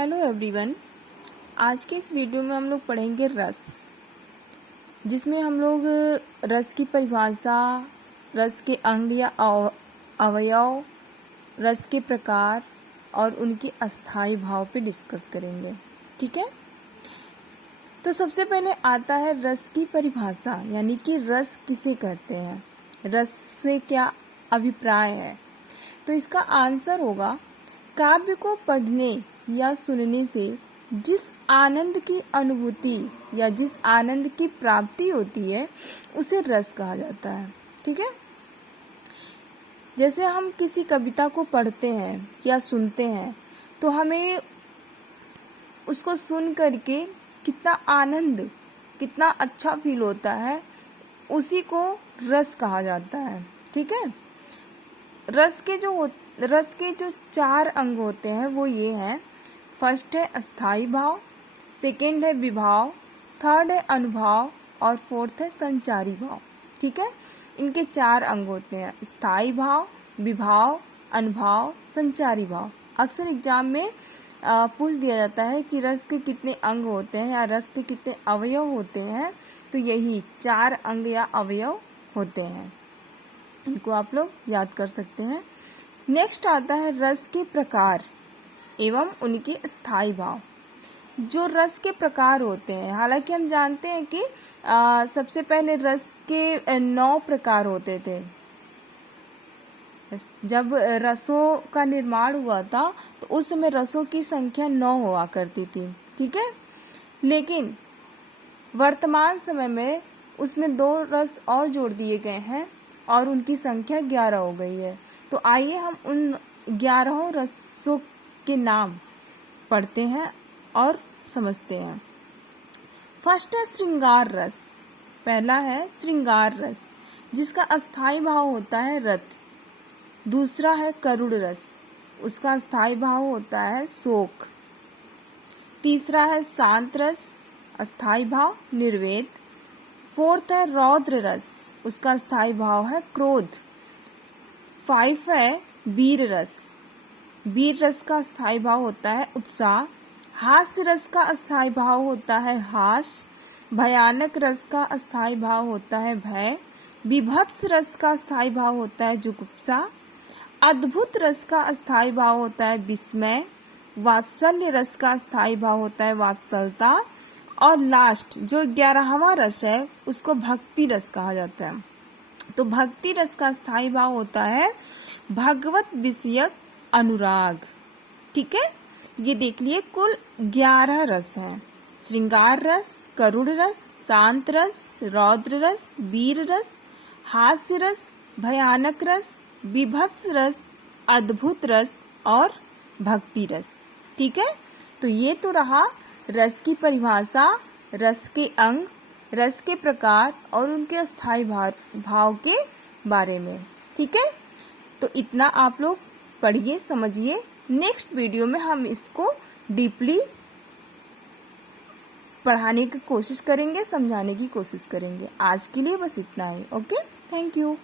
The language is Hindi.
Hello everyone. आज के इस वीडियो में हम लोग पढ़ेंगे रस, जिसमें हम लोग रस की परिभाषा, रस के अंग या अवयव, रस के प्रकार और उनके अस्थायी भाव पे डिस्कस करेंगे। ठीक है, तो सबसे पहले आता है रस की परिभाषा, यानी कि रस किसे कहते हैं, रस से क्या अभिप्राय है। तो इसका आंसर होगा, काव्य को पढ़ने या सुनने से जिस आनंद की अनुभूति या जिस आनंद की प्राप्ति होती है उसे रस कहा जाता है। ठीक है, जैसे हम किसी कविता को पढ़ते हैं या सुनते हैं तो हमें उसको सुन करके कितना आनंद, कितना अच्छा फील होता है, उसी को रस कहा जाता है। ठीक है, रस के जो 4 अंग होते हैं वो ये हैं। फर्स्ट है अस्थाई भाव, सेकंड है विभाव, थर्ड है अनुभाव और फोर्थ है संचारी भाव। ठीक है, इनके 4 अंग होते हैं, स्थाई भाव, विभाव, अनुभाव, संचारी भाव। अक्सर एग्जाम में पूछ दिया जाता है कि रस के कितने अंग होते हैं या रस के कितने अवयव होते हैं, तो यही 4 अंग या अवयव होते हैं। इनको आप लोग याद कर सकते हैं। नेक्स्ट आता है रस के प्रकार एवं उनके स्थायी भाव। जो रस के प्रकार होते हैं, हालांकि हम जानते हैं कि सबसे पहले रस के 9 प्रकार होते थे। जब रसों का निर्माण हुआ था तो उस समय रसों की संख्या 9 हुआ करती थी। ठीक है, लेकिन वर्तमान समय में उसमें 2 रस और जोड़ दिए गए हैं और उनकी संख्या 11 हो गई है। तो आइए हम उन 11 रसों के नाम पढ़ते हैं और समझते हैं। फर्स्ट है श्रृंगार रस। पहला है श्रृंगार रस, जिसका अस्थाई भाव होता है रत। दूसरा है करुण रस, उसका अस्थाई भाव होता है शोक। तीसरा है शांत रस, अस्थाई भाव निर्वेद। फोर्थ है रौद्र रस, उसका अस्थाई भाव है क्रोध। 5 है वीर रस, वीर रस का अस्थाई भाव होता है उत्साह। हास्य रस का अस्थाई भाव होता है हास। भयानक रस का अस्थाई भाव होता है भय। विभत्स रस का अस्थाई भाव होता है जुगुप्सा। अद्भुत रस का अस्थाई भाव होता है विस्मय। वात्सल्य रस का अस्थाई भाव होता है वात्सलता। और लास्ट जो 11वां रस है उसको भक्ति रस कहा जाता है। तो भक्ति रस का स्थायी भाव होता है भगवत विषयक अनुराग। ठीक है, ये देख लिए कुल 11 रस हैं। श्रृंगार रस, करुण रस, शांत रस, रौद्र रस, वीर रस, हास्य रस, भयानक रस, विभत्स रस, अद्भुत रस और भक्ति रस। ठीक है, तो ये तो रहा रस की परिभाषा, रस के अंग, रस के प्रकार और उनके अस्थायी भाव के बारे में। ठीक है, तो इतना आप लोग पढ़िए, समझिए। नेक्स्ट वीडियो में हम इसको डीपली पढ़ाने की कोशिश करेंगे, समझाने की कोशिश करेंगे। आज के लिए बस इतना ही। Okay, thank you.